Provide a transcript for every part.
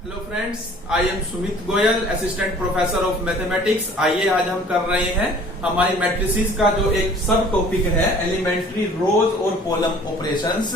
Hello friends, I am Sumit Goyal, assistant professor of mathematics. आइए आज हम कर रहे हैं हमारी मैट्रिसेस का जो एक सब टॉपिक है, एलिमेंट्री रोज और कॉलम ऑपरेशंस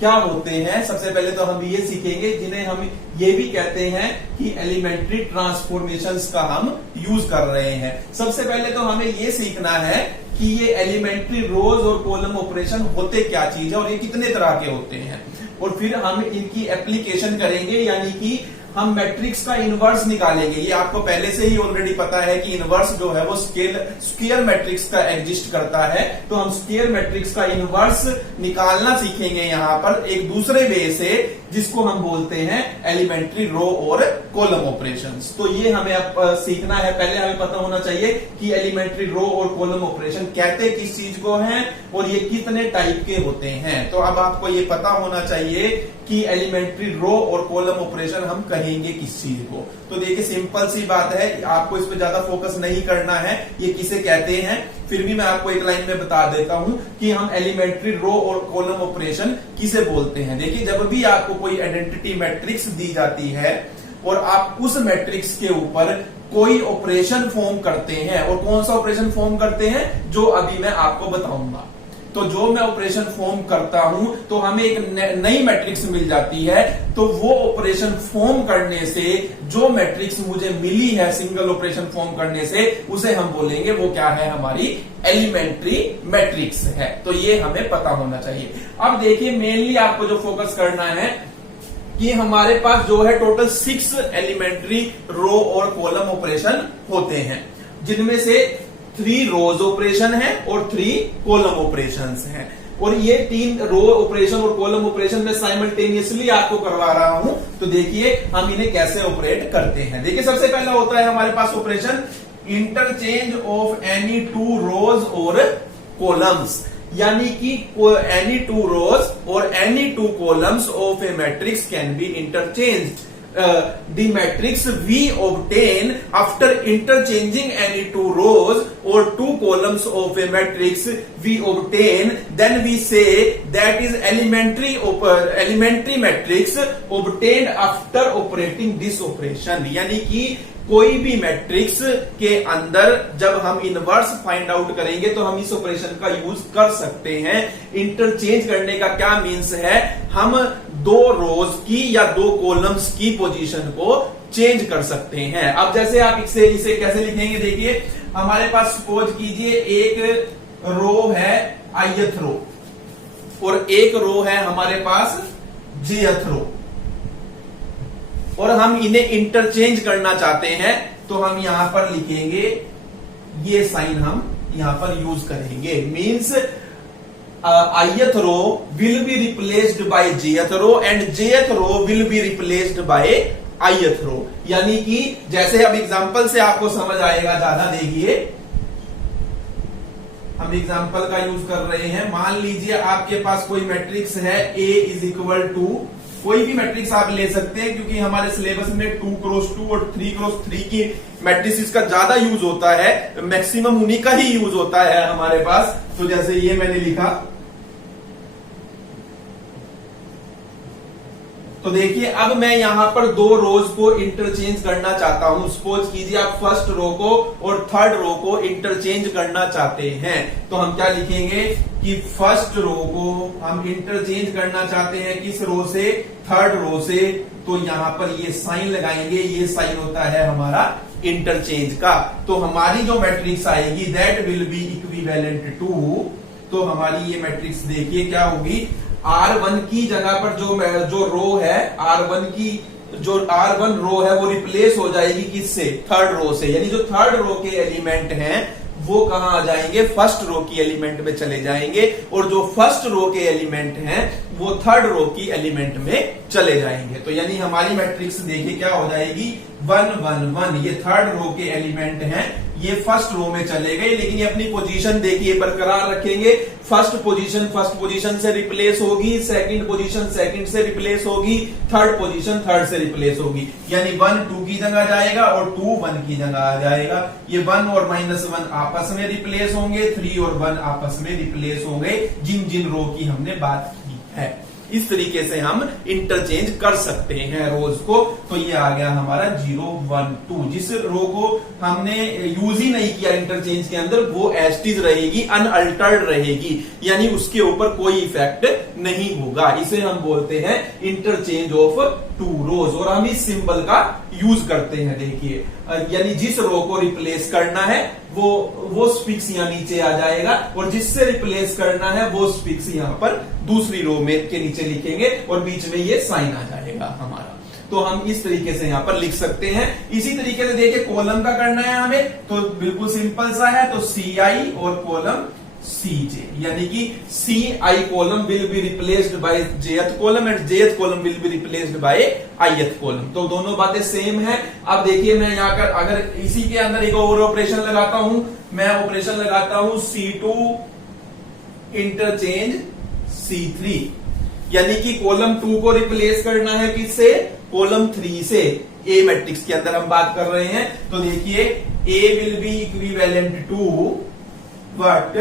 क्या होते हैं। सबसे पहले तो हम ये सीखेंगे जिन्हें हम ये भी कहते हैं कि एलिमेंट्री ट्रांसफॉर्मेशंस का हम यूज कर रहे हैं। सबसे पहले तो हमें ये सीखना है कि ये एलिमेंट्री रोज और कॉलम ऑपरेशन होते क्या चीज है और ये कितने तरह के होते हैं, और फिर हम इनकी एप्लीकेशन करेंगे, यानी कि हम मैट्रिक्स का इनवर्स निकालेंगे। ये आपको पहले से ही ऑलरेडी पता है कि इनवर्स जो है वो स्क्वायर मैट्रिक्स का एग्जिस्ट करता है, तो हम स्क्वायर मैट्रिक्स का इनवर्स निकालना सीखेंगे यहाँ पर एक दूसरे वे से, जिसको हम बोलते हैं एलिमेंट्री रो और कॉलम ऑपरेशंस। तो ये हमें अब सीखना है। पहले हमें पता होना चाहिए कि एलिमेंट्री रो और कॉलम ऑपरेशन कहते किस चीज को हैं और ये कितने टाइप के होते हैं। तो अब आपको ये पता होना चाहिए कि एलिमेंट्री रो और कॉलम ऑपरेशन हम कहेंगे किस चीज को। तो देखिए, सिंपल सी बात है, आपको इस पे ज्यादा फोकस नहीं करना है ये किसे कहते हैं, फिर भी मैं आपको एक लाइन में बता देता हूं कि हम एलिमेंट्री रो और कॉलम ऑपरेशन किसे बोलते हैं। देखिए, जब भी आपको कोई आइडेंटिटी मैट्रिक्स दी जाती है और आप उस मैट्रिक्स के ऊपर कोई ऑपरेशन फॉर्म करते हैं, और कौन सा ऑपरेशन फॉर्म करते हैं जो अभी मैं आपको बताऊंगा, तो जो मैं ऑपरेशन फॉर्म करता हूं तो हमें एक नई मैट्रिक्स मिल जाती है। तो वो ऑपरेशन फॉर्म करने से जो मैट्रिक्स मुझे मिली है सिंगल ऑपरेशन फॉर्म करने से, उसे हम बोलेंगे वो क्या है, हमारी एलिमेंट्री मैट्रिक्स है। तो ये हमें पता होना चाहिए। अब देखिए, मेनली आपको जो फोकस करना है कि हमारे पास जो है टोटल 6 एलिमेंट्री रो और कॉलम ऑपरेशन होते हैं, जिनमें से 3 रोज ऑपरेशन है और 3 कॉलम ऑपरेशंस हैं। और ये 3 रो ऑपरेशन और कॉलम ऑपरेशन में साइमल्टेनियसली आपको करवा रहा हूं। तो देखिए हम इन्हें कैसे ऑपरेट करते हैं। देखिए, सबसे पहला होता है हमारे पास ऑपरेशन इंटरचेंज ऑफ एनी 2 रोज और कॉलम्स, यानी कि एनी 2 रोज और any 2 columns of A matrix can be interchanged. The matrix we obtain after interchanging any 2 rows or 2 columns of a matrix we obtain, then we say that is elementary matrix obtained after operating this operation. यानी कि कोई भी matrix के अंदर जब हम inverse find out करेंगे तो हम इस ऑपरेशन का यूज कर सकते हैं। इंटरचेंज करने का क्या मीन्स है, हम 2 रोज की या 2 कॉलम्स की पोजीशन को चेंज कर सकते हैं। अब जैसे आप इसे कैसे लिखेंगे, देखिए हमारे पास सपोज कीजिए एक रो है ith रो और एक रो है हमारे पास jth रो, और हम इन्हें इंटरचेंज करना चाहते हैं, तो हम यहां पर लिखेंगे, ये साइन हम यहां पर यूज करेंगे। Means ith row will be replaced by jth row and jth row will be replaced by ith row. यानी कि जैसे अब एग्जांपल से आपको समझ आएगा ज्यादा, देखिए हम एग्जांपल का यूज कर रहे हैं। मान लीजिए आपके पास कोई मैट्रिक्स है A इज इक्वल टू, कोई भी मैट्रिक्स आप ले सकते हैं, क्योंकि हमारे सिलेबस में 2 क्रॉस 2 और 3 क्रॉस 3 की मैट्रिक्स का ज्यादा यूज होता है, मैक्सिमम उन्हीं का ही यूज होता है हमारे पास। तो जैसे ये मैंने लिखा, तो देखिए अब मैं यहां पर 2 रोज को इंटरचेंज करना चाहता हूं। सपोज कीजिए आप फर्स्ट रो को और थर्ड रो को इंटरचेंज करना चाहते हैं, तो हम क्या लिखेंगे कि फर्स्ट रो को हम इंटरचेंज करना चाहते हैं किस रो से, थर्ड रो से। तो यहां पर ये साइन लगाएंगे, ये साइन होता है हमारा इंटरचेंज का। तो हमारी जो मैट्रिक्स आएगी that will be equivalent to, तो हमारी ये मैट्रिक्स देखिए क्या होगी, R1 की जगह पर जो रो है, R1 रो है वो रिप्लेस हो जाएगी किससे, थर्ड रो से। यानी जो थर्ड रो के एलिमेंट हैं वो कहां आ जाएंगे, फर्स्ट रो की एलिमेंट में चले जाएंगे, और जो फर्स्ट रो के एलिमेंट हैं वो थर्ड रो की एलिमेंट में चले जाएंगे। तो यानी हमारी मैट्रिक्स देखिए क्या हो जाएगी, 1 1 1। ये थर्ड रो के एलिमेंट हैं, ये फर्स्ट रो में चले गए, लेकिन ये अपनी पोजीशन देखिए बरकरार रखेंगे। फर्स्ट पोजीशन से रिप्लेस होगी, सेकंड पोजीशन सेकंड से रिप्लेस होगी, थर्ड पोजीशन थर्ड से रिप्लेस होगी। यानी 1 2 की जगह जाएगा और 2 1 की जगह आ जाएगा। ये 1 और -1 आपस में रिप्लेस होंगे, 3 और 1 आपस में रिप्लेस होंगे, जिन जिन रो की हमने बात की है। इस तरीके से हम इंटरचेंज कर सकते हैं रोज को। तो ये आ गया हमारा 0 1 2। जिस रो को हमने यूज ही नहीं किया इंटरचेंज के अंदर वो एज इट इज रहेगी, अनअल्टर्ड रहेगी, यानी उसके ऊपर कोई इफेक्ट नहीं होगा। इसे हम बोलते हैं इंटरचेंज ऑफ टू रोज। और हम इस सिंबल का यूज करते हैं, देखिए, यानी जिस रो को रिप्लेस करना है वो स्पिक्स यहाँ नीचे आ जाएगा, और जिससे रिप्लेस करना है वो स्पिक्स यहाँ पर दूसरी रो में के नीचे लिखेंगे, और बीच में ये साइन आ जाएगा हमारा। तो हम इस तरीके से यहाँ पर लिख सकते हैं। इसी तरीके से देखिए कॉलम का करना है हमें, तो बिल्कुल सिंपल सा है, तो CI और कॉलम CJ, यानी कि CI column will be replaced by jth column and jth column will be replaced by ith column. तो दोनों बातें सेम है। अब देखिए मैं यहाँ कर अगर इसी के अंदर एक और ऑपरेशन लगाता हूं, मैं ऑपरेशन लगाता हूं C2 इंटरचेंज C3, यानी कि कॉलम 2 को रिप्लेस करना है किससे, कॉलम 3 से। ए मैट्रिक्स के अंदर हम बात कर रहे हैं, तो देखिए A will be equivalent to what,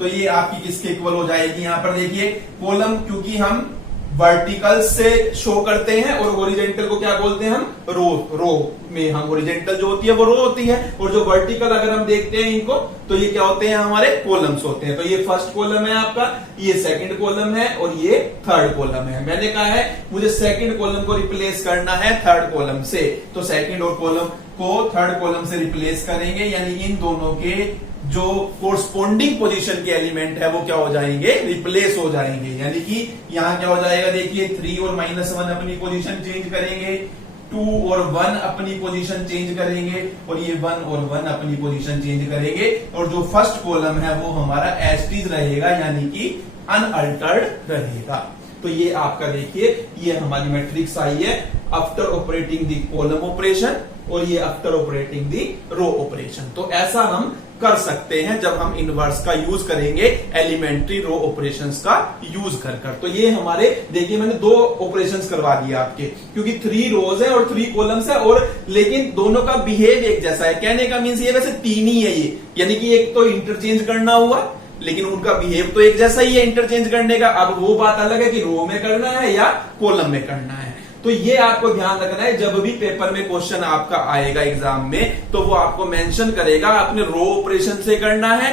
तो ये आपकी किसके इक्वल हो जाएगी, यहां पर देखिए कॉलम, क्योंकि हम वर्टिकल से शो करते हैं और हॉरिजॉन्टल को क्या बोलते हैं हम, रो में हम हॉरिजॉन्टल जो होती है वो रो होती है, और जो वर्टिकल अगर हम देखते हैं इनको तो ये क्या होते हैं, हमारे कॉलम्स होते हैं। तो ये फर्स्ट कॉलम है आपका, ये सेकंड कॉलम है, और ये थर्ड कॉलम है। मैंने कहा है मुझे सेकंड कॉलम को रिप्लेस करना है थर्ड कॉलम से, तो सेकंड और कॉलम को थर्ड कॉलम से रिप्लेस करेंगे, यानी इन दोनों के जो कोरस्पोंडिंग पोजीशन के एलिमेंट है वो क्या हो जाएंगे, रिप्लेस हो जाएंगे। यानी कि यहां क्या हो जाएगा, देखिए 3 और -1 अपनी पोजीशन चेंज करेंगे, 2 और 1 अपनी पोजीशन चेंज करेंगे, और ये 1 और 1 अपनी पोजीशन चेंज करेंगे, और जो फर्स्ट कॉलम है वो हमारा एज इट इज रहेगा, यानी कि अनअल्टर्ड रहेगा। तो ये आपका देखिए ये हमारी मैट्रिक्स आई है after operating the column operation, और ये after operating the row operation. तो ऐसा हम कर सकते हैं जब हम इनवर्स का यूज करेंगे एलिमेंट्री रो ऑपरेशंस का यूज कर। तो ये हमारे देखिए मैंने 2 ऑपरेशंस करवा दिए आपके, क्योंकि 3 रोज है और 3 कॉलम्स है, और लेकिन दोनों का बिहेव एक जैसा है। कहने का मीन्स ये वैसे 3 ही है ये, यानी कि एक तो इंटरचेंज करना हुआ, लेकिन उनका बिहेव तो एक जैसा ही है इंटरचेंज करने का। अब वो बात अलग है कि रो में करना है या कॉलम में करना है। तो ये आपको ध्यान रखना है, जब भी पेपर में क्वेश्चन आपका आएगा एग्जाम में, तो वो आपको मेंशन करेगा आपने रो ऑपरेशन से करना है,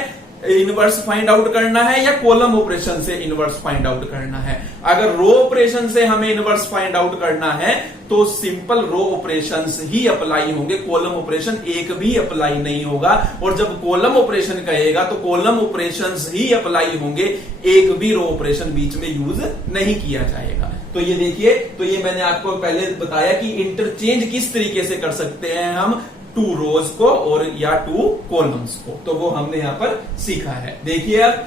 इनवर्स फाइंड आउट करना है, या कॉलम ऑपरेशन से इनवर्स फाइंड आउट करना है। अगर रो ऑपरेशन से हमें इनवर्स फाइंड आउट करना है तो सिंपल रो ऑपरेशंस ही अप्लाई होंगे, कॉलम ऑपरेशन एक भी अप्लाई नहीं होगा। और जब कॉलम ऑपरेशन कहेगा तो कॉलम ऑपरेशंस ही अप्लाई होंगे, एक भी रो ऑपरेशन बीच में यूज नहीं किया जाएगा। तो ये देखिए, तो ये मैंने आपको पहले बताया कि इंटरचेंज किस तरीके से कर सकते हैं हम 2 रोज को और या 2 कॉलम्स को, तो वो हमने यहां पर सीखा है। देखिए अब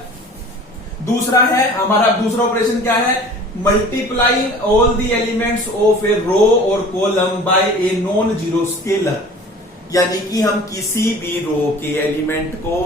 दूसरा है हमारा, दूसरा ऑपरेशन क्या है, multiplying all the elements of a row और column by a non zero scalar. यानी कि हम किसी भी रो के एलिमेंट को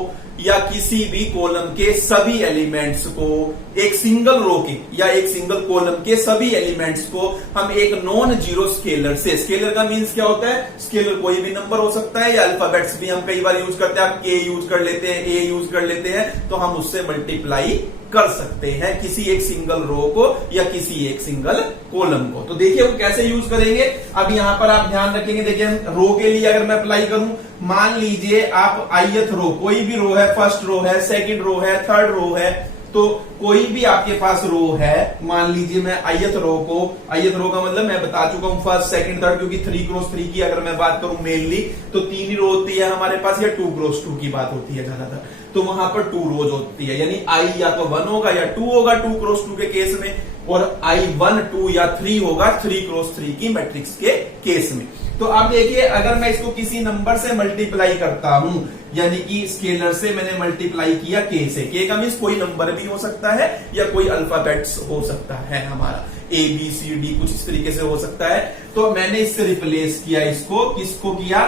या किसी भी कॉलम के सभी एलिमेंट्स को, एक सिंगल रो के या एक सिंगल कॉलम के सभी एलिमेंट्स को हम एक नॉन जीरो स्केलर से, स्केलर का मीन्स क्या होता है, स्केलर कोई भी नंबर हो सकता है, या अल्फाबेट्स भी हम कई बार यूज करते हैं, आप के यूज कर लेते हैं, ए यूज कर लेते हैं, तो हम उससे मल्टीप्लाई कर सकते हैं किसी एक सिंगल रो को या किसी एक सिंगल कॉलम को। तो देखिए वो कैसे यूज करेंगे, अब यहां पर आप ध्यान रखेंगे। देखिए रो के लिए अगर मैं अप्लाई करूं, मान लीजिए आप ith रो, कोई भी रो है, फर्स्ट रो है, सेकंड रो है, थर्ड रो है, तो कोई भी आपके पास रो है, मान लीजिए मैं ith रो को, ith रो का मतलब मैं बता चुका हूं फर्स्ट सेकंड थर्ड, क्योंकि 3x3 की अगर मैं बात करूं मेनली तो 3 ही रो होती है हमारे पास, या 2x2 की बात होती है ज्यादातर, तो वहां पर 2 रोज होती है, यानी I या तो 1 होगा या 2 होगा 2x2 के केस में, और I 1 2 या 3 होगा 3x3 की मैट्रिक्स के केस में। तो आप देखिए अगर मैं इसको किसी नंबर से मल्टीप्लाई करता हूं, यानी कि स्केलर से मैंने मल्टीप्लाई किया के से, के का मीन्स कोई नंबर भी हो सकता है या कोई अल्फाबेट्स हो सकता है हमारा, ABCD कुछ इस तरीके से हो सकता है। तो मैंने इससे रिप्लेस किया इसको, किसको किया,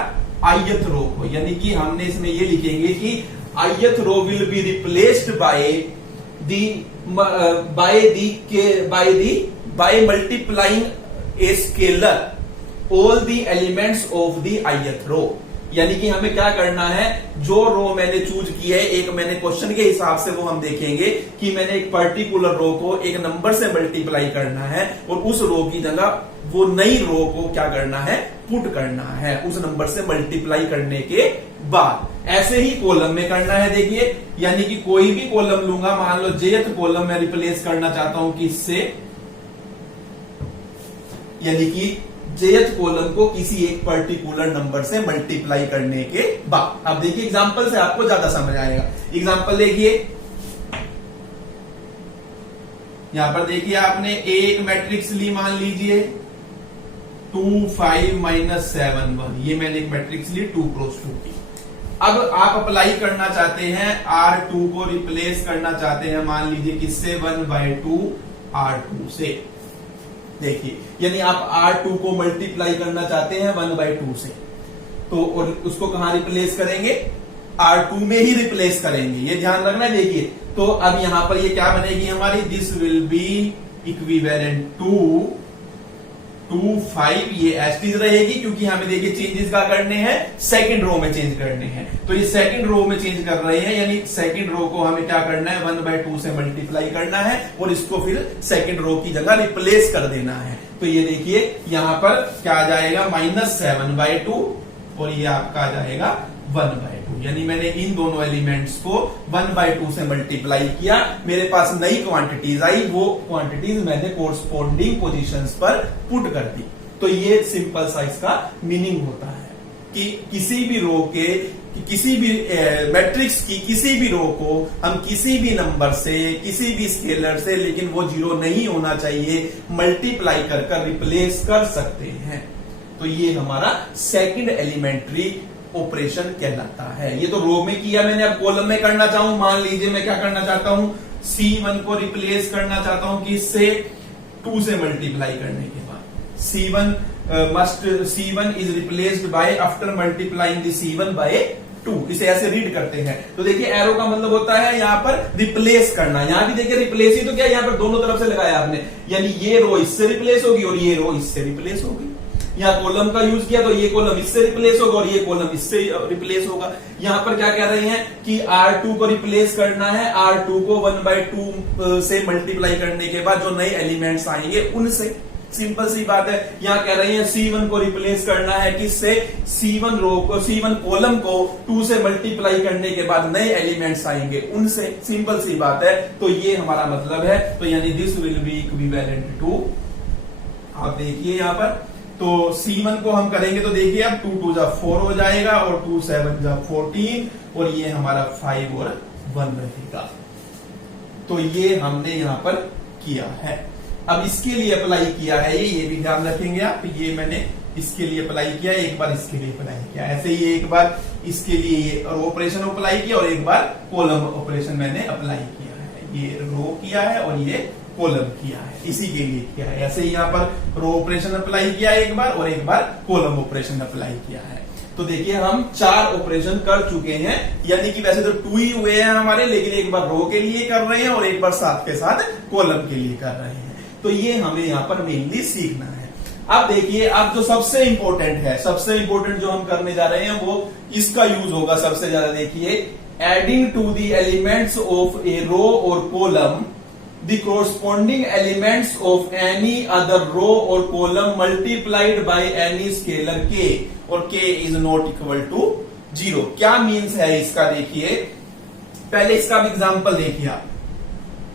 ith रो को, यानी कि हमने इसमें ये लिखेंगे कि ith row will be replaced by multiplying a scalar all the elements of the ith row। यानी कि हमें क्या करना है, जो रो मैंने चूज की है, एक मैंने क्वेश्चन के हिसाब से वो हम देखेंगे कि मैंने एक पर्टिकुलर रो को एक नंबर से मल्टीप्लाई करना है और उस रो की जगह वो नई रो को क्या करना है, पुट करना है उस नंबर से मल्टीप्लाई करने के बाद। ऐसे ही कॉलम में करना है। देखिए, यानी कि कोई भी कॉलम लूंगा, मान लो jth कॉलम में रिप्लेस करना चाहता हूं किससे, यानी कि jth कॉलम को किसी एक पर्टिकुलर नंबर से मल्टीप्लाई करने के बाद। अब देखिए एग्जांपल से आपको ज्यादा समझ आएगा। एग्जांपल देखिए, यहां पर देखिए आपने एक मैट्रिक्स ली, मान लीजिए 2 5 -7 1, ये मैंने एक मैट्रिक्स ली 2 × 2 की। अब आप अप्लाई करना चाहते हैं, R2 को रिप्लेस करना चाहते हैं, मान लीजिए किससे, 1/2 R2 से। देखिए, यानी आप R2 को मल्टीप्लाई करना चाहते हैं 1/2 से, तो और उसको कहां रिप्लेस करेंगे, R2 में ही रिप्लेस करेंगे, ये ध्यान रखना है। देखिए, तो अब यहां पर ये क्या बनेगी हमारी, this will be equivalent to 2 5, ये एस्टीज रहेगी क्योंकि हमें देखिए चेंजेस क्या करने हैं, सेकंड रो में चेंज करने हैं। तो ये सेकंड रो में चेंज कर रहे हैं, यानी सेकंड रो को हमें क्या करना है, 1/2 से मल्टीप्लाई करना है और इसको फिर सेकंड रो की जगह रिप्लेस कर देना है। तो ये देखिए यहां पर क्या आ जाएगा, -7/2 और ये आपका आ जाएगा 1/2, यानी मैंने इन दोनों एलिमेंट्स को 1/2 से मल्टीप्लाई किया, मेरे पास नई क्वांटिटीज आई, वो क्वांटिटीज मैंने कोरस्पॉन्डिंग पोजीशंस पर पुट कर दी। तो ये सिंपल सा इसका मीनिंग होता है कि किसी भी रो के, किसी भी मैट्रिक्स की किसी भी रो को हम किसी भी नंबर से, किसी भी स्केलर से, लेकिन वो 0 नहीं होना चाहिए, मल्टीप्लाई कर रिप्लेस कर सकते हैं। तो ये हमारा सेकंड एलिमेंट्री ऑपरेशन कहलाता है। ये तो रो में किया मैंने, अब कॉलम में करना चाहूं, मान लीजिए मैं क्या करना चाहता हूं, C1 को रिप्लेस करना चाहता हूं किससे, 2 से मल्टीप्लाई करने के बाद। C1 is replaced by after multiplying the C1 by 2, इसे ऐसे रीड करते हैं। तो देखिए एरो का मतलब होता है यहां पर रिप्लेस करना, यहां भी देखिए रिप्लेस ही तो क्या, यहां पर दोनों तरफ से लगाया आपने, यानी ये रो इससे रिप्लेस होगी और ये रो इससे रिप्लेस होगी। यहाँ कॉलम का यूज किया तो ये कॉलम इससे रिप्लेस होगा और ये कॉलम इससे रिप्लेस होगा। यहाँ पर क्या कह रहे हैं कि R2 को रिप्लेस करना है, R2 को 1/2 से मल्टीप्लाई करने के बाद जो नए एलिमेंट्स आएंगे उनसे, सिंपल सी बात है। यहाँ कह रहे हैं C1 को रिप्लेस करना है किससे, C1 रो को, C1 कॉलम को 2 से मल्टीप्लाई करने के बाद नए एलिमेंट्स आएंगे उनसे, सिंपल सी बात है। तो ये हमारा मतलब है, तो यानी this will be equivalent to, आप देखिए यहाँ पर, तो C1 को हम करेंगे तो देखिए अब 2 2 4 हो जाएगा और 2 7 14 और ये हमारा 5 और 1 रहेगा। तो ये हमने यहां पर किया है। अब इसके लिए अप्लाई किया है, ये भी ध्यान रखेंगे आप, ये मैंने इसके लिए अप्लाई किया, एक बार इसके लिए अप्लाई किया, ऐसे ही एक बार इसके लिए ये ऑपरेशन अप्लाई किया और एक बार कॉलम ऑपरेशन मैंने अप्लाई किया है। ये रो किया है और ये कॉलम किया है, इसी के लिए किया है। ऐसे ही यहाँ पर रो ऑपरेशन अप्लाई किया एक बार और एक बार कॉलम ऑपरेशन अप्लाई किया है। तो देखिए हम 4 ऑपरेशन कर चुके हैं, यानी कि वैसे तो 2 ही हुए हैं हमारे, लेकिन एक बार रो के लिए कर रहे हैं और एक बार साथ के साथ कॉलम के लिए कर रहे हैं। तो ये हमें यहाँ पर मेनली सीखना है। अब देखिए, अब जो सबसे इंपॉर्टेंट है, सबसे इंपॉर्टेंट जो हम करने जा रहे हैं वो इसका यूज होगा सबसे ज्यादा। देखिए, adding to the elements of a row और column the corresponding elements of any other row or column multiplied by any scalar k और k is not equal to 0। क्या मीन्स है इसका, देखिए पहले इसका भी एग्जांपल देखिए आप।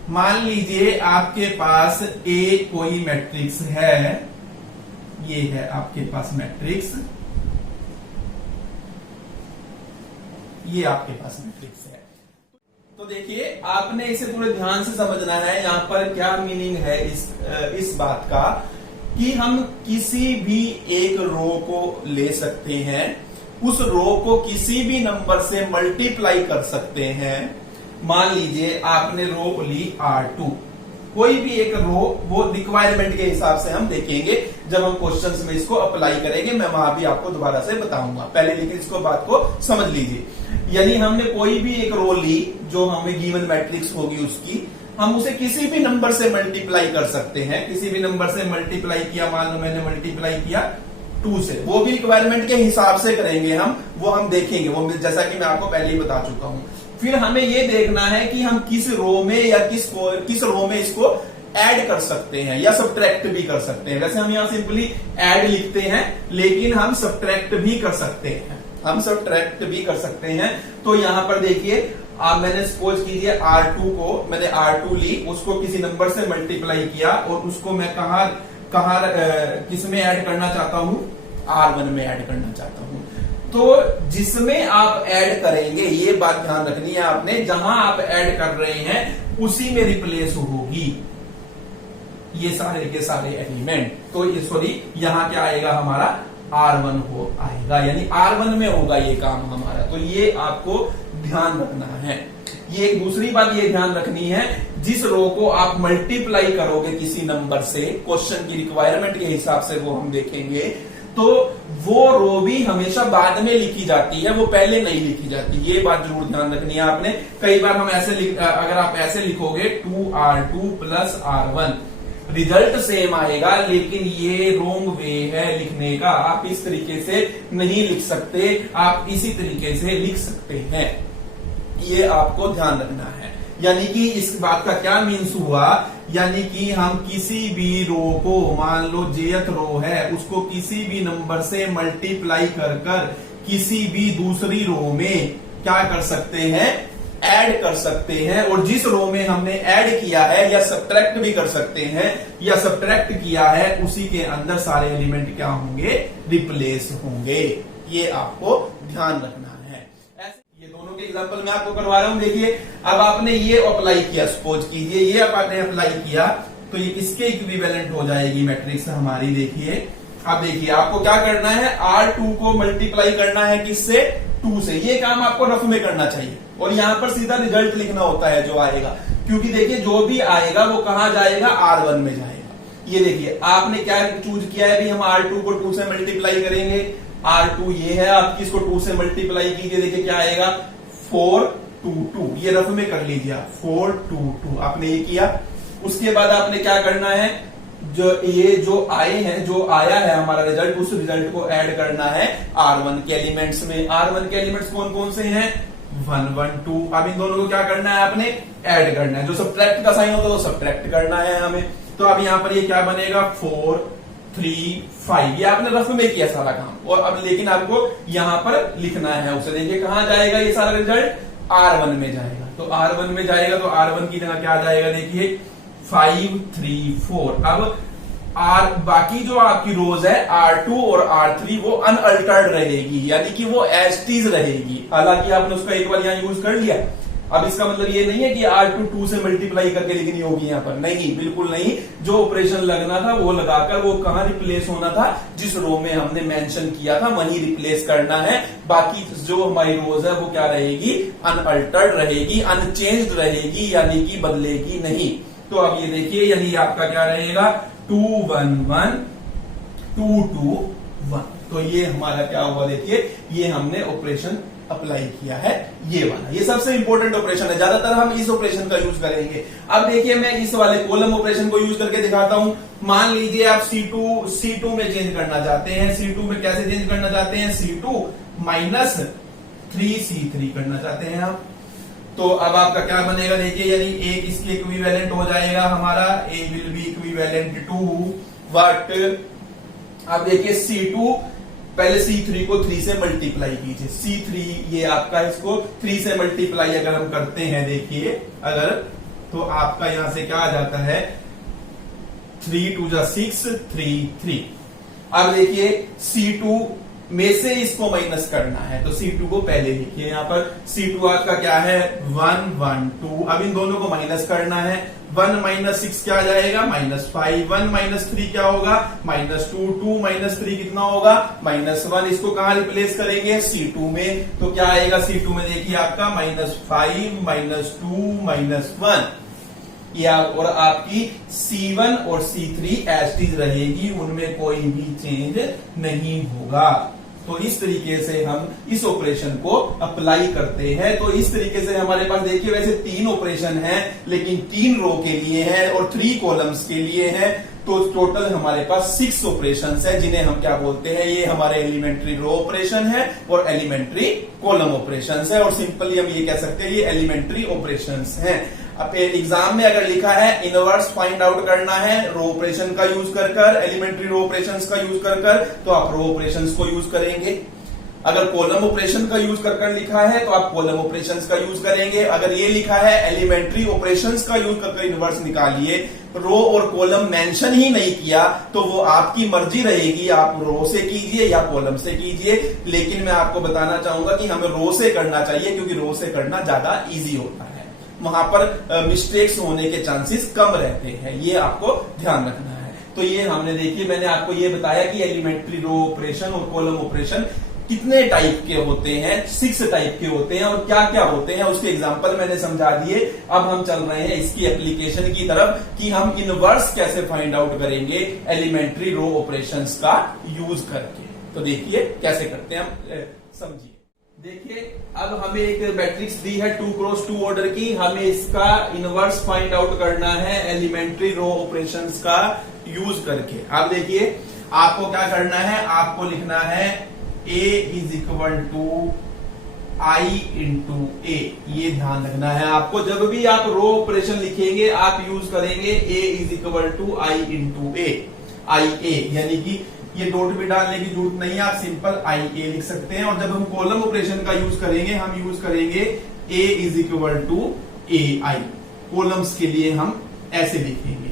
मान लीजिए आपके पास A कोई मैट्रिक्स है, ये है आपके पास मैट्रिक्स, ये आपके पास मैट्रिक्स है। तो देखिए आपने इसे थोड़े ध्यान से समझना है, यहाँ पर क्या मीनिंग है इस बात का कि हम किसी भी एक रो को ले सकते हैं, उस रो को किसी भी नंबर से मल्टीप्लाई कर सकते हैं। मान लीजिए आपने रो ली R2, कोई भी एक रो, वो रिक्वायरमेंट के हिसाब से हम देखेंगे जब हम क्वेश्चंस में इसको अप्लाई करेंगे, मैं वहां भी आपको दोबारा से बताऊंगा। पहले लेकिन इसको बात को समझ लीजिए। यानी हमने कोई भी एक रो ली जो हमें गिवन मैट्रिक्स होगी उसकी, हम उसे किसी भी नंबर से मल्टीप्लाई कर सकते हैं। किसी भी नंबर से मल्टीप्लाई किया, मान लो मैंने मल्टीप्लाई किया 2 से, वो भी रिक्वायरमेंट के हिसाब से करेंगे वो हम देखेंगे, वो जैसा कि मैं आपको पहले ही बता चुका हूं। फिर हमें ये देखना है कि हम किस रो में या किस रो में इसको ऐड कर सकते हैं या सब्ट्रैक्ट भी कर सकते हैं। वैसे हम यहां सिंपली ऐड लिखते हैं, लेकिन हम सब्ट्रैक्ट भी कर सकते हैं। तो यहां पर देखिए, मैंने सपोज कीजिए R2 को मैंने R2 ली, उसको किसी नंबर से मल्टीप्लाई किया और उसको मैं किस में ऐड करना चाहता हूं, R1 में ऐड करना चाहता हूं। तो जिसमें आप ऐड करेंगे, ये बात ध्यान रखनी है आपने, जहां आप ऐड कर रहे हैं उसी में रिप्लेस होगी ये सारे के सारे एलिमेंट। तो ये यहां क्या आएगा, हमारा R1 आएगा, यानी R1 में होगा ये काम हमारा। तो ये आपको ध्यान रखना है। ये एक दूसरी बात ये ध्यान रखनी है, जिस रो को आप मल्टीप्लाई करोगे किसी नंबर से, क्वेश्चन की रिक्वायरमेंट के हिसाब से वो हम देखेंगे, तो वो रो भी हमेशा बाद में लिखी जाती है, वो पहले नहीं लिखी जाती। ये बात जरूर ध्यान रखनी है आपने। कई बार हम अगर आप ऐसे लिखोगे 2R2 plus R1, result same आएगा, लेकिन ये रोंग वे है लिखने का। आप इस तरीके से नहीं लिख सकते, आप इसी तरीके से लिख सकते हैं। ये आपको ध्यान रखना है। यानी कि इस बात का क्या मीन्स हुआ, यानी कि हम किसी भी रो को, मान लो jth रो है, उसको किसी भी नंबर से मल्टीप्लाई कर किसी भी दूसरी रो में क्या कर सकते हैं, ऐड कर सकते हैं। और जिस रो में हमने ऐड किया है या सब्ट्रैक्ट भी कर सकते हैं, या सब्ट्रैक्ट किया है, उसी के अंदर सारे एलिमेंट क्या होंगे, रिप्लेस होंगे। ये आपको ध्यान रखना है। ये दोनों के एग्जांपल मैं आपको करवा रहा हूं। देखिए, अब आपने ये अप्लाई किया, सपोज कीजिए ये आपने अप्लाई किया, तो ये इसके इक्विवेलेंट हो जाएगी मैट्रिक्स हमारी। देखिए, अब देखिए आपको क्या करना है, R2 को मल्टीप्लाई करना है किससे, 2 से। ये काम आपको रफ में करना चाहिए और यहां पर सीधा रिजल्ट लिखना होता है जो आएगा, क्योंकि देखिए जो भी आएगा वो कहां जाएगा, R1 में जाएगा। ये देखिए आपने क्या चूज किया है, हम R2 को 2 से मल्टीप्लाई करेंगे। R2 ये है आपकी, इसको 2 से मल्टीप्लाई कीजिए, देखिए क्या आएगा, 4 2 2। ये रफ में कर लीजिए, 4 2 2 आपने ये किया। उसके बाद आपने क्या करना है, जो आया है हमारा रिजल्ट, उस रिजल्ट को ऐड करना है R1 के एलिमेंट्स में। R1 के एलिमेंट्स कौन कौन से हैं, 1 1 2। अब इन दोनों को क्या करना है, आपने ऐड करना है। जो सब्ट्रैक्ट का साइन होता है वो सब्ट्रैक्ट करना है हमें। तो अब यहां पर ये क्या बनेगा, 4 3 5। ये आपने रफ में किया सारा काम, और अब लेकिन आपको यहां पर लिखना है उसे। देखिए कहां जाएगा ये सारा रिजल्ट, R1 में जाएगा। तो R1 में जाएगा तो R1 की जगह क्या जाएगा, देखिए 5 3 4। अब बाकी जो आपकी रोज है R2 और R3 वो अनअल्टर्ड रहेगी, यानी कि वो एज टीज रहेगी। हालांकि आपने उसका एक बार यहां यूज कर लिया। अब इसका मतलब ये नहीं है कि R2 2 से मल्टीप्लाई करके लिखनी होगी यहां पर, नहीं, बिल्कुल नहीं। जो ऑपरेशन लगना था वो लगाकर वो कहां रिप्लेस होना था, जिस रो में हमने मेंशन किया था वहीं रिप्लेस करना है। बाकी जो हमारी रोज है वो क्या रहेगी, अनअल्टर्ड रहेगी, अनचेंज्ड रहेगी, यानी कि बदलेगी नहीं। तो अब ये देखिए, यानी आपका क्या रहेगा, 2 1 1 2 2 1। तो ये हमारा क्या हुआ, देखिए ये हमने ऑपरेशन अप्लाई किया है, ये वाला। ये सबसे इंपॉर्टेंट ऑपरेशन है, ज्यादातर हम इस ऑपरेशन का यूज करेंगे। अब देखिए मैं इस वाले कॉलम ऑपरेशन को यूज करके दिखाता हूं। मान लीजिए आप C2 में चेंज करना चाहते हैं। C2 में कैसे चेंज करना चाहते हैं, C2 माइनस 3C3 करना चाहते हैं आप। तो अब आपका क्या बनेगा, देखिए यानी एक इसके इक्विवेलेंट हो जाएगा हमारा, A will be equivalent to what. अब देखिए C2, पहले C3 को 3 से मल्टीप्लाई कीजिए। C3 ये आपका, इसको 3 से मल्टीप्लाई अगर हम करते हैं, देखिए अगर, तो आपका यहां से क्या आ जाता है, 3 2 6 3 3। अब देखिए C2 में से इसको माइनस करना है, तो C2 को पहले लिखिए यहां पर। C2 आपका क्या है, 1 1 2। अब इन दोनों को माइनस करना है। 1 माइनस 6 क्या आ जाएगा, -5। 1 माइनस 3 क्या होगा, -2। 2 माइनस 3 कितना होगा, -1। इसको कहां रिप्लेस करेंगे, C2 में। तो क्या आएगा C2 में, देखिए आपका -5 -2 -1। या और आपकी C1 और C3 एज इट इज रहेगी, उनमें कोई भी चेंज नहीं होगा। तो इस तरीके से हम इस ऑपरेशन को अप्लाई करते हैं। तो इस तरीके से हमारे पास देखिए वैसे 3 ऑपरेशन हैं, लेकिन 3 रो के लिए हैं और 3 कॉलम्स के लिए हैं। तो टोटल हमारे पास 6 ऑपरेशंस है, जिन्हें हम क्या बोलते हैं, ये हमारे एलिमेंट्री रो ऑपरेशन है और एलिमेंट्री कॉलम ऑपरेशंस है, और सिंपली हम ये कह सकते हैं ये एलिमेंट्री ऑपरेशंस हैं। अब एग्जाम में अगर लिखा है इनवर्स फाइंड आउट करना है रो ऑपरेशन का यूज कर एलिमेंट्री रो ऑपरेशंस का यूज कर तो आप रो ऑपरेशंस को यूज करेंगे। अगर कॉलम ऑपरेशन का यूज कर लिखा है तो आप कॉलम ऑपरेशंस का यूज करेंगे। अगर ये लिखा है एलिमेंट्री ऑपरेशंस का यूज कर इनवर्स निकालिए, रो और कॉलम मेंशन ही नहीं किया, तो वो आपकी मर्जी रहेगी, आप रो से कीजिए या कॉलम से कीजिए। लेकिन मैं आपको बताना चाहूंगा कि हमें रो से करना चाहिए, क्योंकि रो से करना ज्यादा इजी होता है, वहां पर मिस्टेक्स होने के चांसेस कम रहते हैं, ये आपको ध्यान रखना है। तो ये हमने देखिए, मैंने आपको ये बताया कि एलिमेंट्री रो ऑपरेशन और कॉलम ऑपरेशन कितने टाइप के होते हैं, 6 टाइप के होते हैं, और क्या क्या होते हैं उसके एग्जांपल मैंने समझा दिए। अब हम चल रहे हैं इसकी एप्लीकेशन की तरफ कि हम इनवर्स कैसे फाइंड आउट करेंगे एलिमेंट्री रो ऑपरेशंस का यूज करके। तो देखिए कैसे करते हैं, हम समझिए। देखिए अब हमें एक मैट्रिक्स दी है 2x2 ऑर्डर की, हमें इसका इनवर्स फाइंड आउट करना है एलिमेंट्री रो ऑपरेशंस का यूज करके। अब देखिए आपको क्या करना है, आपको लिखना है A is equal to I into A। ये ध्यान रखना है आपको, जब भी आप रो ऑपरेशन लिखेंगे आप यूज करेंगे A is equal to I into A, I A, यानी कि ये डॉट भी डालने की जरूरत नहीं है, आप सिंपल I A लिख सकते हैं। और जब हम कॉलम ऑपरेशन का यूज करेंगे, हम यूज करेंगे A is equal to A I। Columns के लिए हम ऐसे लिखेंगे।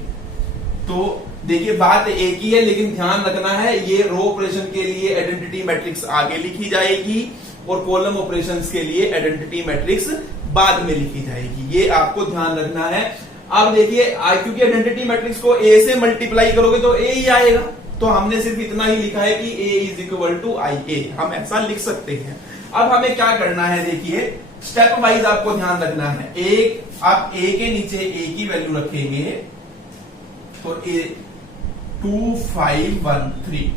तो देखिए बात एक ही है, लेकिन ध्यान रखना है ये रो ऑपरेशन के लिए आइडेंटिटी मैट्रिक्स आगे लिखी जाएगी और कॉलम ऑपरेशंस के लिए आइडेंटिटी मैट्रिक्स बाद में लिखी जाएगी, ये आपको ध्यान रखना है। अब देखिए क्योंकि आइडेंटिटी मैट्रिक्स को A से मल्टीप्लाई करोगे तो A ही आएगा, तो हमने सिर्फ इतना ही लिखा है कि A is equal to I A, हम ऐसा लिख सकते हैं। अब हमें क्या करना है, देखिए स्टेप वाइज आपको ध्यान रखना है। आप A के नीचे A की वैल्यू रखेंगे तो A 2 5 1 3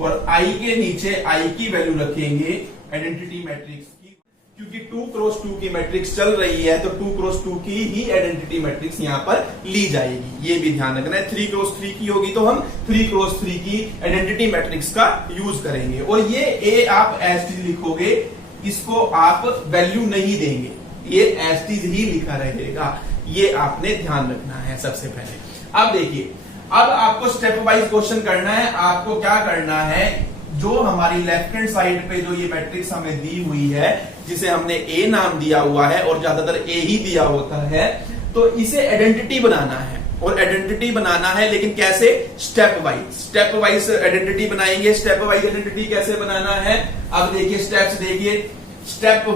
और I के नीचे I की वैल्यू रखेंगे आइडेंटिटी मैट्रिक्स की, क्योंकि 2x2 की मैट्रिक्स चल रही है तो 2x2 की ही आइडेंटिटी मैट्रिक्स यहां पर ली जाएगी, ये भी ध्यान रखना है। 3x3 की होगी तो हम 3x3 की आइडेंटिटी मैट्रिक्स का यूज करेंगे। और ये A आप एसटीज लिखोगे, इसको आप वैल्यू नहीं देंगे, ये एसटीज ही लिखा रहेगा, ये आपने ध्यान रखना है सबसे पहले। अब देखिए अब आपको स्टेप वाइज क्वेश्चन करना है। आपको क्या करना है, जो हमारी लेफ्ट हैंड साइड पे जो ये मैट्रिक्स हमें दी हुई है, जिसे हमने ए नाम दिया हुआ है और ज्यादातर ए ही दिया होता है, तो इसे आइडेंटिटी बनाना है। और आइडेंटिटी बनाना है लेकिन कैसे, स्टेप वाइज आइडेंटिटी बनाएंगे। स्टेप वाइज आइडेंटिटी कैसे बनाना है, अब देखिए स्टेप्स देखिए। स्टेप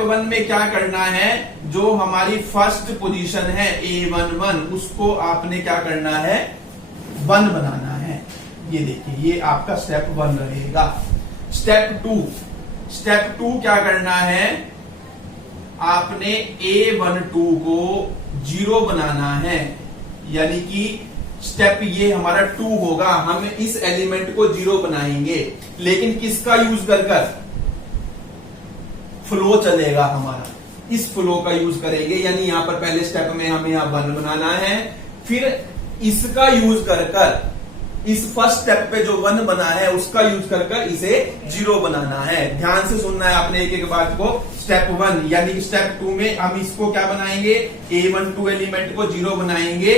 1 में क्या करना है, जो हमारी फर्स्ट पोजीशन है A11, उसको आपने क्या करना है, 1 बनाना है। ये देखिए ये आपका स्टेप 1 रहेगा। स्टेप 2 क्या करना है, आपने A12 को 0 बनाना है, यानी कि स्टेप ये हमारा 2 होगा। हम इस एलिमेंट को 0 बनाएंगे, लेकिन किसका यूज कर फ्लो चलेगा हमारा, इस फ्लो का यूज करेंगे। यानी यहां पर पहले स्टेप में हमें यहां 1 बनाना है, फिर इसका यूज कर इस फर्स्ट स्टेप पे जो 1 बना है उसका यूज कर इसे 0 बनाना है। ध्यान से सुनना है आपने एक एक बात को। स्टेप 1 यानी स्टेप 2 में हम इसको क्या बनाएंगे, A12 एलिमेंट को 0 बनाएंगे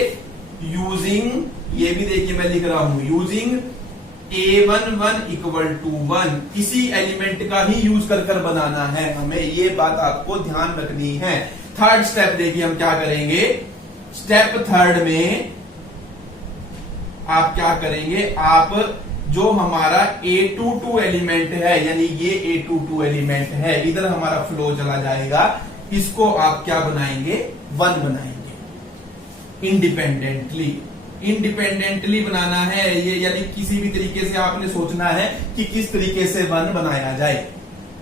यूजिंग, ये भी देखिए मैं लिख रहा हूं, यूजिंग A11 इक्वल टू 1, किसी एलिमेंट का ही यूज कर बनाना है हमें, ये बात आपको ध्यान रखनी है। थर्ड स्टेप देखिए हम क्या करेंगे। स्टेप 3 में आप क्या करेंगे, आप जो हमारा A22 एलिमेंट है, यानी ये A22 एलिमेंट है, इधर हमारा फ्लो चला जाएगा, इसको आप क्या बनाएंगे, 1 बनाएंगे इंडिपेंडेंटली बनाना है ये, यानी किसी भी तरीके से आपने सोचना है कि किस तरीके से 1 बनाया जाए,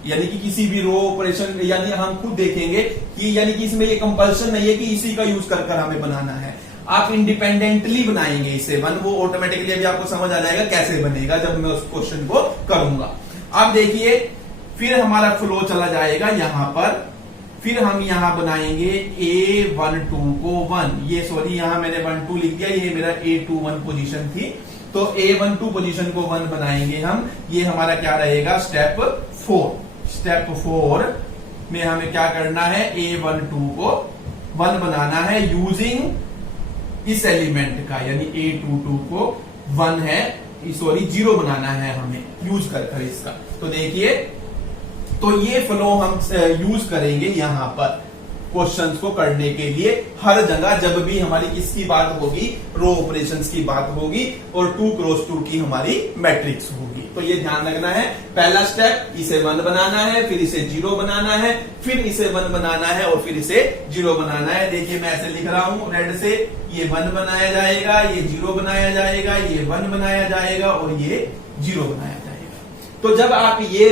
यानी कि किसी भी रो ऑपरेशन, यानी हम खुद देखेंगे कि यानी कि इसमें ये कंपल्सन नहीं है कि इसी का यूज कर हमें बनाना है, आप इंडिपेंडेंटली बनाएंगे इसे 1, वो ऑटोमेटिकली अभी आपको समझ आ जाएगा कैसे बनेगा जब मैं उस क्वेश्चन को करूंगा। अब देखिए फिर हमारा फ्लो चला जाएगा यहां पर, फिर हम यहां बनाएंगे A12 को 1, ये सॉरी यहां मैंने 12 लिख दिया, ये मेरा A21 पोजीशन थी, तो A12 पोजीशन को 1 बनाएंगे हम। ये हमारा क्या रहेगा, स्टेप 4। स्टेप 4 में हमें क्या करना है, A12 को 1 बनाना है यूजिंग इस एलिमेंट का, यानी A22 को 1 है, सॉरी 0 बनाना है हमें यूज कर इसका। तो देखिए, तो ये फ्लो हम यूज करेंगे यहां पर क्वेश्चंस को करने के लिए, हर जगह जब भी हमारी किसकी बात होगी, रो ऑपरेशंस की बात होगी और 2 क्रॉस 2 की हमारी मैट्रिक्स होगी। तो ये ध्यान रखना है, पहला स्टेप इसे 1 बनाना है, फिर इसे 0 बनाना है, फिर इसे 1 बनाना है और फिर इसे 0 बनाना है। देखिए मैं ऐसे लिख रहा हूं रेड से, ये 1 बनाया जाएगा, ये 0 बनाया जाएगा, ये 1 बनाया जाएगा और ये 0 बनाया जाएगा। तो जब आप ये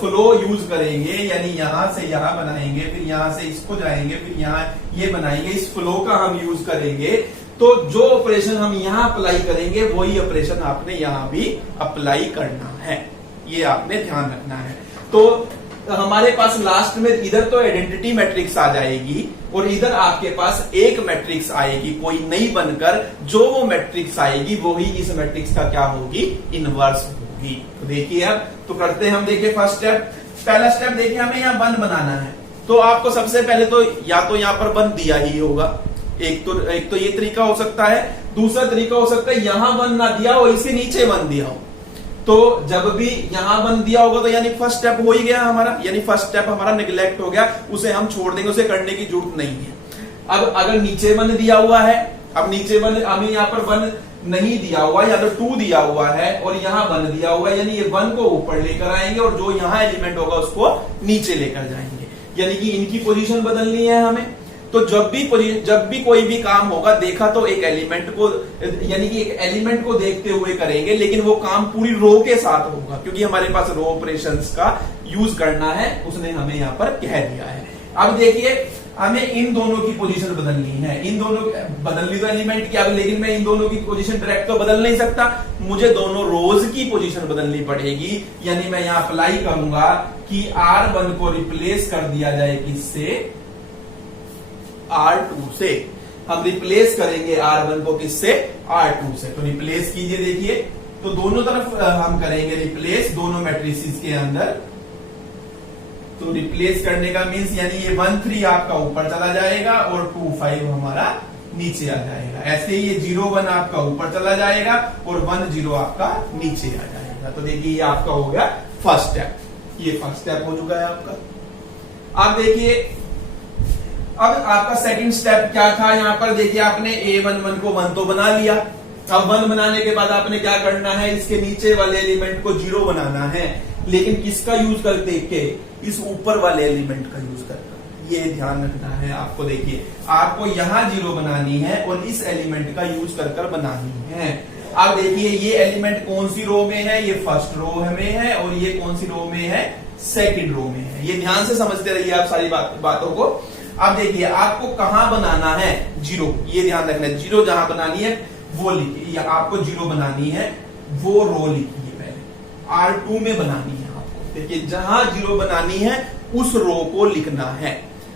फ्लो यूज करेंगे, यानी यहां से यहां बनाएंगे, फिर यहां से इसको जाएंगे, फिर यहां ये बनाएंगे, इस फ्लो का हम यूज करेंगे, तो जो ऑपरेशन हम यहां अप्लाई करेंगे वही ऑपरेशन आपने यहां भी अप्लाई करना है, ये आपने ध्यान रखना है। तो हमारे पास लास्ट में इधर तो आइडेंटिटी मैट्रिक्स आ जाएगी और इधर आपके पास एक मैट्रिक्स आएगी कोई नई बनकर, जो वो मैट्रिक्स आएगी वो ही इस मैट्रिक्स का क्या होगी, इनवर्स होगी। तो देखिए अब तो करते हैं हम, देखिए फर्स्ट स्टेप, पहला स्टेप देखिए हमें यहाँ 1 बनाना है। तो आपको सबसे पहले तो या तो यहाँ पर 1 दिया ही होगा, एक तो ये तरीका हो सकता है, दूसरा तरीका हो सकता है यहां 1 ना दिया हो, इसके नीचे 1 दिया हो। तो जब भी यहां 1 दिया होगा तो यानी फर्स्ट स्टेप हो ही गया हमारा, यानी फर्स्ट स्टेप हमारा निगलेक्ट हो गया, उसे हम छोड़ देंगे, उसे करने की जरूरत नहीं है। अब अगर नीचे 1 दिया हुआ है, अब नीचे 1 हमें यहाँ पर 1 नहीं दिया हुआ, या तो 2 दिया हुआ है और यहाँ 1 दिया हुआ है, यानी ये 1 को ऊपर लेकर आएंगे और जो यहाँ एलिमेंट होगा उसको नीचे लेकर जाएंगे, यानी कि इनकी पोजीशन बदलनी है हमें। तो जब भी कोई भी काम होगा, देखा तो एक एलिमेंट को, यानी कि एक एलिमेंट को देखते हुए करेंगे, लेकिन वो काम पूरी रो के साथ होगा, क्योंकि हमारे पास रो ऑपरेशंस का यूज करना है, उसने हमें यहाँ पर कह दिया है। अब देखिए हमें इन दोनों की पोजीशन बदलनी है, इन दोनों बदलनी तो एलिमेंट की, अब लेकिन मैं इन दोनों की पोजीशन डायरेक्ट तो बदल नहीं सकता, मुझे दोनों रोज की पोजीशन बदलनी पड़ेगी। यानी मैं यहाँ अप्लाई करूंगा कि R1 को रिप्लेस कर दिया जाए किससे, R2 से। हम रिप्लेस करेंगे R1 को किससे, R2 से। तो रिप्लेस कीजिए, देखिए तो दोनों तरफ हम करेंगे रिप्लेस, दोनों मैट्रिसेस के अंदर। तो रिप्लेस करने का मीन्स यानी ये 1 3 आपका ऊपर चला जाएगा और 2 5 हमारा नीचे आ जाएगा। ऐसे ही ये 0 1 आपका ऊपर चला जाएगा और 1 0 आपका नीचे आ जाएगा। तो देखिए ये आपका हो गया फर्स्ट स्टेप, ये फर्स्ट स्टेप हो चुका है आपका। आप देखिए अब आपका सेकंड स्टेप क्या था, यहां पर देखिए आपने A11 को 1 तो बना लिया। अब 1 बनाने के बाद आपने क्या करना है, इसके नीचे वाले एलिमेंट को 0 बनाना है, लेकिन किसका यूज करते के, इस ऊपर वाले एलिमेंट का यूज करना, ये ध्यान रखना है आपको। देखिए आपको यहां 0 बनानी है और इस एलिमेंट का यूज कर बनानी है। अब देखिए ये एलिमेंट कौन सी रो में है, ये फर्स्ट रो में है और ये कौन सी रो में है, सेकंड रो में है। ये ध्यान से समझते रहिए आप सारी बातों को। अब देखिए आपको कहां बनाना है 0, ये ध्यान रखना है, 0 जहां बनानी है वो लिखिए, या आपको 0 बनानी है वो रो लिखिए, पहले R2 में बनानी है आपको। देखिए जहां 0 बनानी है उस रो को लिखना है।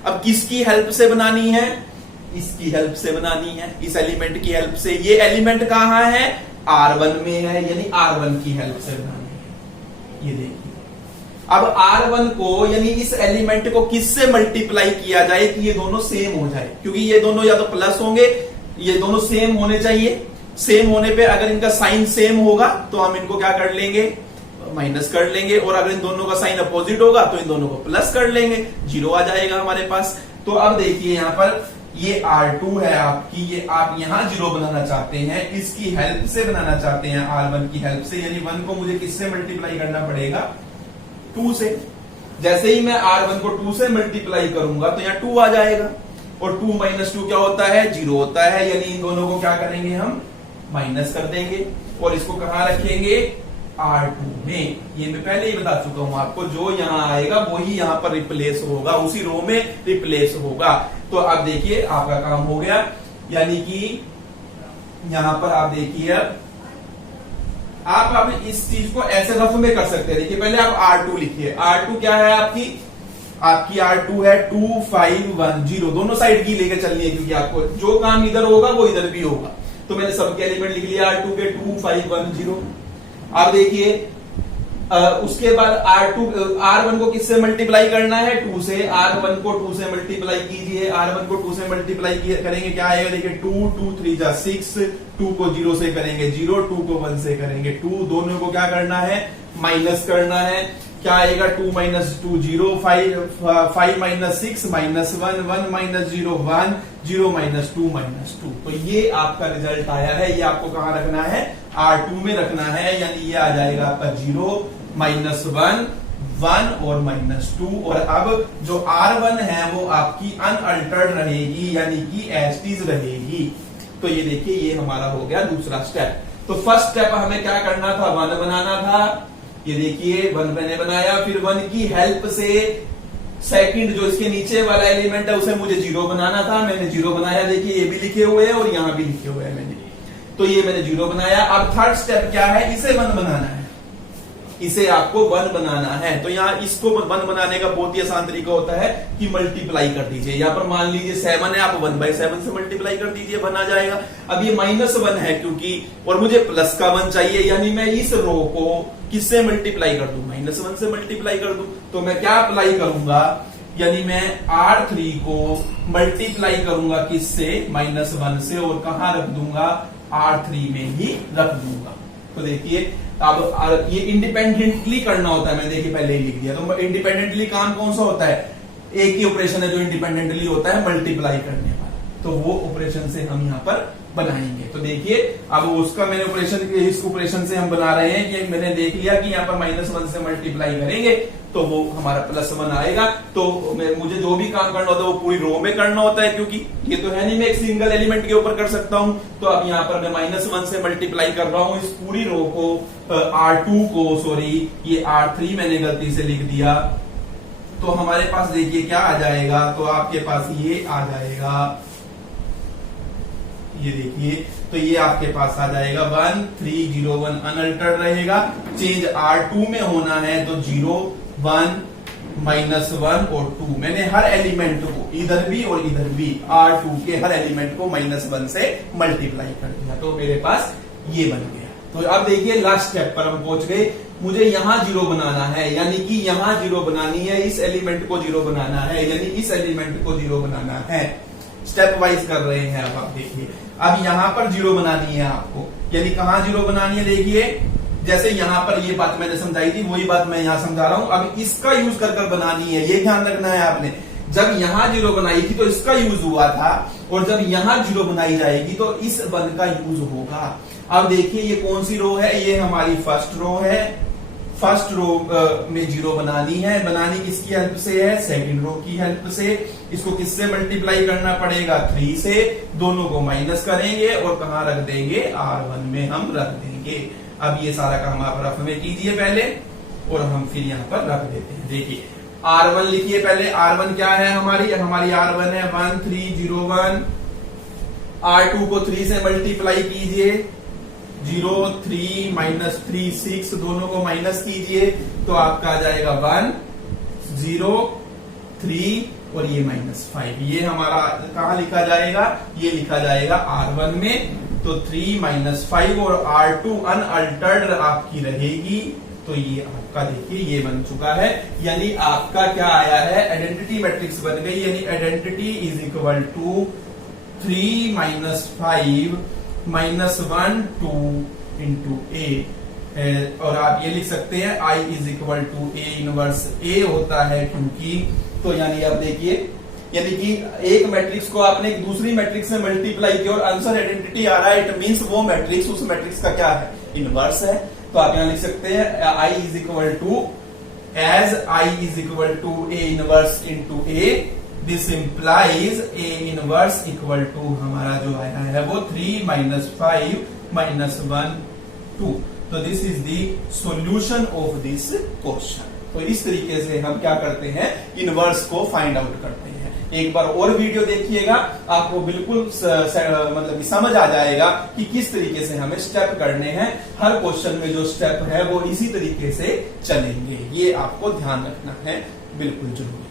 अब किसकी हेल्प से बनानी है, इसकी हेल्प से बनानी है, इस एलिमेंट की हेल्प से। ये एलिमेंट कहां है, R1 में है, यानी R1 की हेल्प से बनानी है। ये देखिए अब R1 को यानी इस एलिमेंट को किससे मल्टीप्लाई किया जाए कि ये दोनों सेम हो जाए, क्योंकि ये दोनों या तो प्लस होंगे, ये दोनों सेम होने चाहिए। सेम होने पे अगर इनका साइन सेम होगा तो हम इनको क्या कर लेंगे, माइनस कर लेंगे, और अगर इन दोनों का साइन अपोजिट होगा तो इन दोनों को प्लस कर लेंगे, 0 आ जाएगा हमारे पास। तो अब देखिए यहां पर ये R2 है आपकी, ये आप यहां 0 बनाना चाहते हैं, इसकी हेल्प से बनाना चाहते हैं, R1 की हेल्प से, यानी 1 को मुझे किससे मल्टीप्लाई करना पड़ेगा, 2 से। जैसे ही मैं R1 को 2 से मल्टीप्लाई करूंगा तो यहाँ 2 आ जाएगा, और 2 - 2 क्या होता है, 0 होता है, यानी इन दोनों को क्या करेंगे हम, माइनस कर देंगे और इसको कहां रखेंगे, R2 में। ये मैं पहले ही बता चुका हूं आपको, जो यहां आएगा वही यहां पर रिप्लेस होगा, उसी रो में रिप्लेस होगा। तो अब देखिए आपका काम हो गया, यानी कि यहां पर आप देखिए आप इस चीज को ऐसे रफ में कर सकते हैं। देखिए पहले आप R2 लिखिए, R2 क्या है आपकी, आपकी R2 है 2510, दोनों साइड की लेके चलनी है क्योंकि आपको जो काम इधर होगा वो इधर भी होगा। तो मैंने सबके एलिमेंट लिख लिया R2 के 2510। अब देखिए उसके बाद R1 को किससे मल्टीप्लाई करना है, 2 से। R1 को 2 से मल्टीप्लाई कीजिए, R1 को 2 से मल्टीप्लाई करेंगे क्या आएगा, देखिए 2 2 3 जा 6, 2 को 0 से करेंगे 0, 2 को 1 से करेंगे 2, दोनों को क्या करना है, माइनस करना है। क्या आएगा, 2 minus 2 0, 5 minus 6 minus 1, 1 minus 0 1, 0 minus 2 minus 2। तो ये आपका रिजल्ट आया है, ये आपको कहां रखना है, R2 में रखना है, यानी ये आ जाएगा आपका 0 माइनस 1 1 और माइनस 2। और अब जो R1 है वो आपकी अनअल्टर्ड रहेगी, यानी कि एज इट इज रहेगी। तो ये देखिए ये हमारा हो गया दूसरा स्टेप। तो फर्स्ट स्टेप हमें क्या करना था, 1 बनाना था। ये देखिए 1 मैंने बनाया, फिर 1 की हेल्प से सेकंड जो इसके नीचे वाला एलिमेंट है उसे मुझे 0 बनाना था, मैंने 0 बनाया। देखिए ये भी लिखे हुए हैं और यहां भी लिखे हुए हैं मैंने, तो ये मैंने 0 बनाया। अब थर्ड स्टेप क्या है, इसे 1 बनाना है, इसे आपको 1 बनाना है। तो यहाँ इसको 1 बनाने का बहुत ही आसान तरीका होता है कि मल्टीप्लाई कर दीजिए। यहाँ पर मान लीजिए 7 है, आप 1/7 से मल्टीप्लाई कर दीजिए, 1 आ जाएगा। अब ये -1 है क्योंकि, और मुझे प्लस का 1 चाहिए, यानी मैं इस रो को किससे मल्टीप्लाई कर दूं, -1 से मल्टीप्लाई कर दूं। तो मैं क्या अप्लाई करूंगा, यानी मैं R3 को मल्टीप्लाई करूंगा किससे, -1 से, और कहां रख दूंगा, R3 में ही रख दूंगा। तो देखिए अब ये इंडिपेंडेंटली करना होता है, मैंने देखिए पहले ही लिख दिया। तो इंडिपेंडेंटली काम कौन सा होता है, एक ही ऑपरेशन है जो इंडिपेंडेंटली होता है, मल्टीप्लाई करने वाला। तो वो ऑपरेशन से हम यहाँ पर बनाएंगे। तो देखिए अब उसका मैंने ऑपरेशन, इस ऑपरेशन से हम बना रहे हैं कि मैंने देख लिया कि यहाँ पर -1 से मल्टीप्लाई करेंगे तो वो हमारा +1 आएगा। तो मुझे जो भी काम करना होता है वो पूरी रो में करना होता है, क्योंकि ये तो है नहीं मैं एक सिंगल एलिमेंट के ऊपर कर सकता हूं। तो अब यहाँ पर मैं -1 से मल्टीप्लाई कर रहा हूं इस पूरी रो को, R2 को, सॉरी ये R3 मैंने गलती से लिख दिया। तो हमारे पास देखिए क्या आ जाएगा, तो आपके पास ये आ जाएगा, ये देखिए, तो ये आपके पास आ जाएगा 1 3 0 1 अनअल्टर्ड रहेगा। चेंज R2 में होना है तो 0 1 -1 और 2, मैंने हर एलिमेंट को इधर भी और इधर भी R2 के हर एलिमेंट को -1 से मल्टीप्लाई कर दिया। तो मेरे पास ये बन गया। तो अब देखिए लास्ट स्टेप पर हम पहुंच गए, मुझे यहां 0 बनाना है, यानी कि यहां 0 बनानी है, इस एलिमेंट को 0 बनाना है, यानी इस एलिमेंट को 0 बनाना है। स्टेप वाइज कर रहे हैं। अब आप देखिए, अब यहां पर 0 बनानी है आपको, यानी कहां 0 बनानी है, देखिए जैसे यहां पर ये बात मैंने समझाई थी वही बात मैं यहां समझा रहा हूं। अब इसका यूज कर बनानी है, ये ध्यान रखना है आपने। जब यहां 0 बनाई थी तो इसका यूज हुआ था, और जब यहां 0 बनाई जाएगी तो इस 1 का यूज होगा। अब देखिए ये कौन सी रो है, ये हमारी फर्स्ट रो है। फर्स्ट रो में 0 बनानी है, बनानी किसकी हेल्प से है, सेकंड रो की हेल्प से। इसको किससे मल्टीप्लाई करना पड़ेगा, 3 से, दोनों को माइनस करेंगे और कहां रख देंगे, R1 में हम रख देंगे। अब ये सारा काम आप रफ में कीजिए पहले, और हम फिर यहां पर रख देते हैं। देखिए R1 लिखिए पहले, R1 क्या है हमारी R1 है 1 3 0 1। R2 को 3 से मल्टीप्लाई कीजिए, 0 3 -3 6, दोनों को माइनस कीजिए तो आपका आ जाएगा 1 0 3 और ये -5। ये हमारा कहां लिखा जाएगा, ये लिखा जाएगा R1 में। तो 3 -5 और R2 अनअल्टर्ड आपकी रहेगी। तो ये आपका देखिए ये बन चुका है, यानी आपका क्या आया है, आइडेंटिटी मैट्रिक्स बन गई। यानी identity is equal to 3 -5 -1 2 into A. और आप ये लिख सकते हैं I is equal to A inverse A होता है, क्योंकि तो यानी आप देखिए, यानी कि एक मैट्रिक्स को आपने एक दूसरी मैट्रिक्स से मल्टीप्लाई किया और आंसर आइडेंटिटी आ रहा है, इट मींस वो मैट्रिक्स उस मैट्रिक्स का क्या है, इनवर्स है। तो आप यहां लिख सकते हैं I is equal to, as I is equal to A inverse into A, this implies A inverse equal to हमारा जो आया है वो 3 -5 -1 2। तो this is the solution of this question. तो इस तरीके से हम क्या करते हैं, इनवर्स को फाइंड आउट करते हैं। एक बार और वीडियो देखिएगा, आपको बिल्कुल मतलब समझ आ जाएगा कि किस तरीके से हमें स्टेप करने हैं। हर क्वेश्चन में जो स्टेप है वो इसी तरीके से चलेंगे, ये आपको ध्यान रखना है बिल्कुल जरूरी।